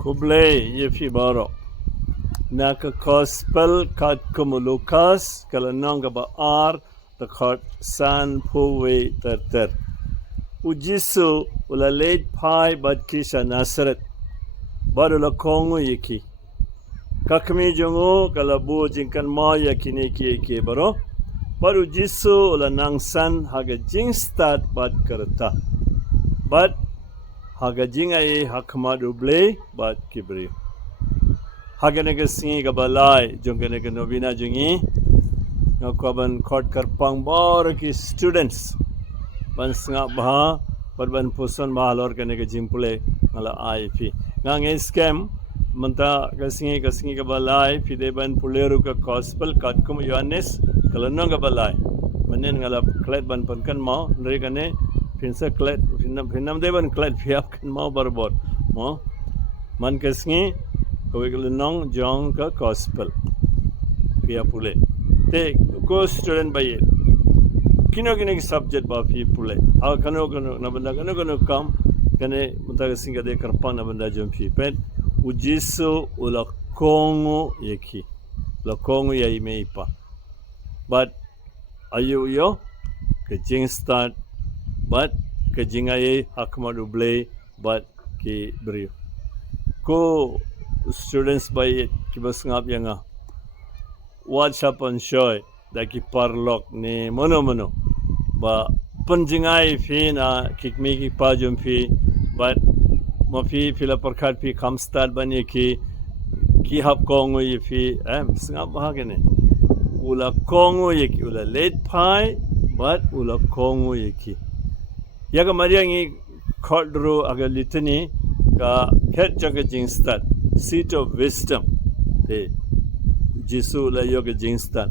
Kublai yefi baro. Naka gospel kat kumulukas kalanong ba ar the kat san puwe ter. Ujisu ula late pai bad kisha Nasaret. Baru la kongo yeki. Kakmi jongo kalabu jingkan ma yakini ki baro. Baru jisu ula nangsan haga jing start bad karata. Bad haga jing ay hakma duble bad kibri. Haga nega singi gabalai jonga nega novina jongi. Ngakaban khot karpang bar ki students. Ban singa bah ban pusan bahalor ka nega jimpule ngala IF. Ngang scam manta kasingi gabalai fide ban puleru ka gospel katkum Yohanes kalanong gabalai. Manen ngala klet ban pankan mau nregane pinsa klet pinam deban klet fiap kan mau barbor mo man kasingi kawigalanong jong ka gospel fiapule te ko student baye kino subject ba fiapule a kano nabanda kano kam kane mutaga singa de karpang nabanda jom fi pen ujiso ula kongo yeki la kongo ya imeipa but ayu yo ke jing start but ke jingaye hakma duble but ke brio ko students by kibas ngap yanga WhatsApp on show da ki parlok ni mono ba panjingai fi na kikmi ki pajum fi but ma fi fila parkhat fi khamstal bani ki hap kongo yi fi ngap ha gene ula kongo yi ki ula late pai but ula kongo yi ki yaga mariangi khodru aga litani ka phet jaga jingstat seat of wisdom te jisu la yoga jingstat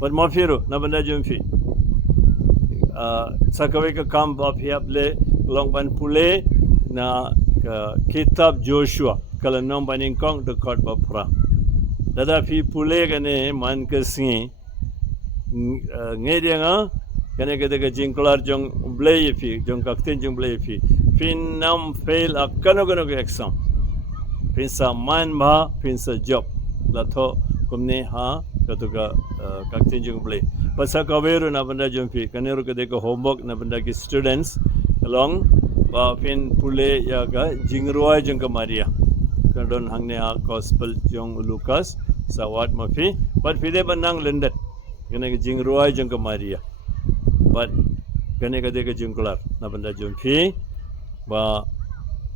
but mafiru nabanda jumfi sakawe ka kam ba phiaple longban pule na kitab Joshua kala nom baning kong the court ba pra dada fi pule gane man kasingi ngedianga kane ga jingklar jong blay fi jong kakten jong blay fi fin nam fail akano exam pinsa man ba pinsa job latho kumne ha katuga kakten jong blay pasa kaweru na banda jomfi kaneru kade ko homework na banda ki students along ba fin pule ya ga jingruai jong ka maria kadon hangne ha gospel jong Lucas sawat mafi but fide banang lendet kene ki jingruai jong ka maria but kene kade ka jingkular na banda jomfi ba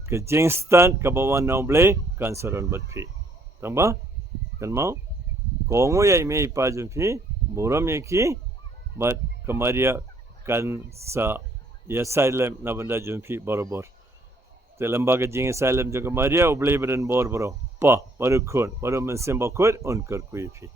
ke jingstan ka bawan nomble kansaron bat fi tamba kan mau kongo ya ime ipa jomfi Buram yaki, but kamaria kan sa asylum na banda jumfi borobor. Te lembaga jing asylum jo kamaria ublay badan bor bro. Pa baru kun, baru mensemba kun unkar kuifi.